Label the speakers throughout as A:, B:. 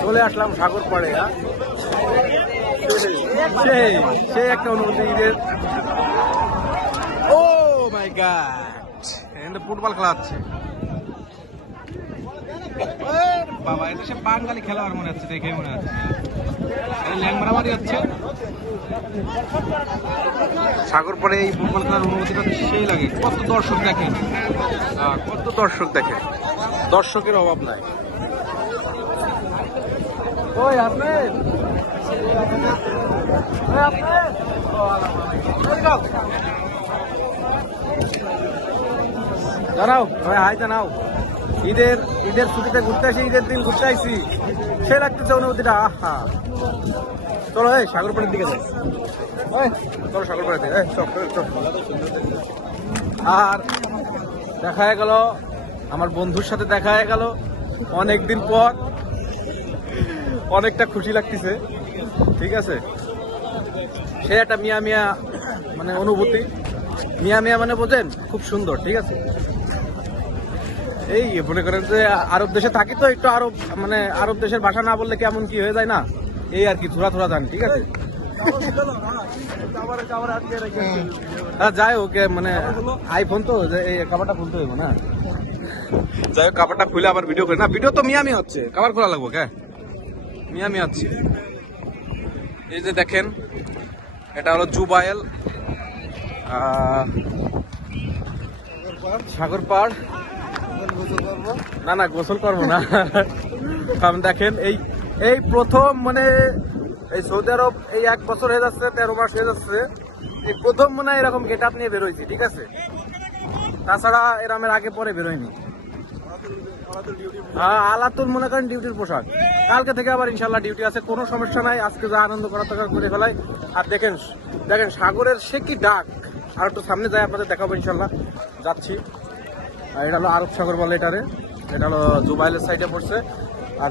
A: চলে আসলাম সাগর পাড়ে হ্যাঁ? সেই সেই একটা অনুভূতি ঈদের ও মাই গাড! এটা ফুটবল খেলা হচ্ছে। বাবা, এটা সে বাঙালি খেলা আর মনে হচ্ছে দেখে মনে হচ্ছে। সাগর পরে এই ফুটবল খেলার অনুভূতিটা সেই লাগে। কত দর্শক দেখে? কত দর্শক দেখে? দর্শকের অভাব নাই। ওই আপনি। ওই আপনি। ও, আল্লাহ, আল্লাহ। জানাও ভাই হাই জানাও ঈদের ঈদের ছুটিতে ঘুরতে আসি, ঈদের দিন ঘুরতে আসি। সে লাগতেছে অনুভূতিটা, আহা। চলো, এই সাগরপাড়ের দিকে যাই। চলো চল। আর দেখা হয়ে গেল, আমার বন্ধুর সাথে দেখা হয়ে গেল অনেক দিন পর। অনেকটা খুশি লাগতেছে, ঠিক আছে? সে একটা মিয়া মিয়া মানে অনুভূতি। মিয়া মিয়া মানে বোঝেন, খুব সুন্দর, ঠিক আছে? এই, মনে করেন যে আরব দেশে থাকি তো, একটু আরব মানে আরব দেশের ভাষা না বললে কেমন কি হয়ে যায় না? এই আর কি থোড়া থোড়া জান ঠিক আছে? হ্যাঁ যাই হোক মানে আইফোন তো এই কাবারটা খুলতে হইব না। যাই হোক কাবারটা খুলে আবার ভিডিও করে, না ভিডিও তো মিয়ামি হচ্ছে কাবার খোলা লাগবো, কে? মিয়ামি হচ্ছে। এই যে দেখেন, এটা হলো জুবায়েল সাগর পাড় না না গোসল করব না। কারণ দেখেন এই এই প্রথম মানে এই সৌদি আরব এই এক বছর হয়ে যাচ্ছে তেরো মাস হয়ে যাচ্ছে। এই প্রথম মনে হয় এরকম গেট আপ নিয়ে বেরোইছি ঠিক আছে? তাছাড়া এরমের আগে পরে বেরোয়নি হ্যাঁ, আলাতুল মনে করেন ডিউটির পোশাক। কালকে থেকে আবার ইনশাল্লাহ ডিউটি আছে কোনো সমস্যা নাই। আজকে যা আনন্দ করার দরকার করে ফেলাই। আর দেখেন দেখেন সাগরের সে কি ডাক? আর একটু সামনে যায় আপনাদের দেখাবো ইনশাল্লাহ যাচ্ছি। আর এটা হলো আরব সাগর বলে এটারে। এটা হলো জুবাইলের সাইডে পড়ছে। আর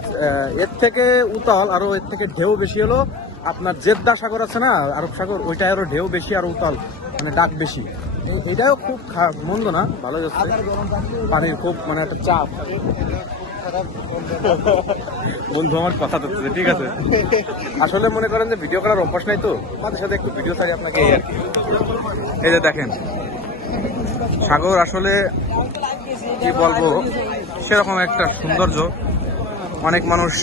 A: এর থেকে উতাল আরও এর থেকে ঢেউ বেশি হলো। আপনার জেদ্দা সাগর আছে না আরব সাগর ওইটা আরও ঢেউ বেশি আর উতাল মানে ডাক বেশি। এটাও খুব মন্দ না ভালো যাচ্ছে। পানির খুব মানে একটা চাপ। বন্ধু আমার কথা ধরতেছে ঠিক আছে? আসলে মনে করেন যে ভিডিও করার অভ্যাস নাই তো তাদের সাথে একটু ভিডিও চাই আপনাকে এই আর কি। এই যে দেখেন সাগর আসলে কি বলব সেরকম একটা সৌন্দর্য। অনেক মানুষ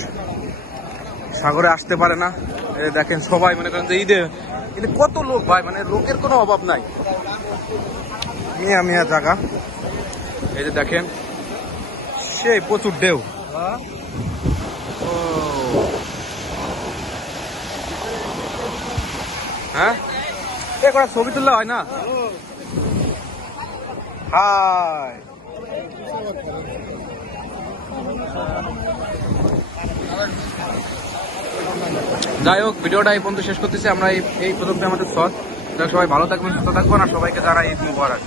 A: সাগরে আসতে পারে না। দেখেন সবাই মনে করেন যে ঈদে কিন্তু কত লোক ভাই মানে লোকের কোনো অভাব নাই। মিয়া মিয়া জায়গা এই যে দেখেন, সেই প্রচুর ঢেউ। হ্যাঁ? এ কটা ছবি তুললে হয় না? হাই যাই হোক, ভিডিওটা এই পর্যন্ত শেষ করতেছি। আমরা এই এই প্রথমে আমাদের সৎ সবাই ভালো থাকবেন, সুস্থ থাকবেন, আর সবাইকে যারা ঈদ মুবারক।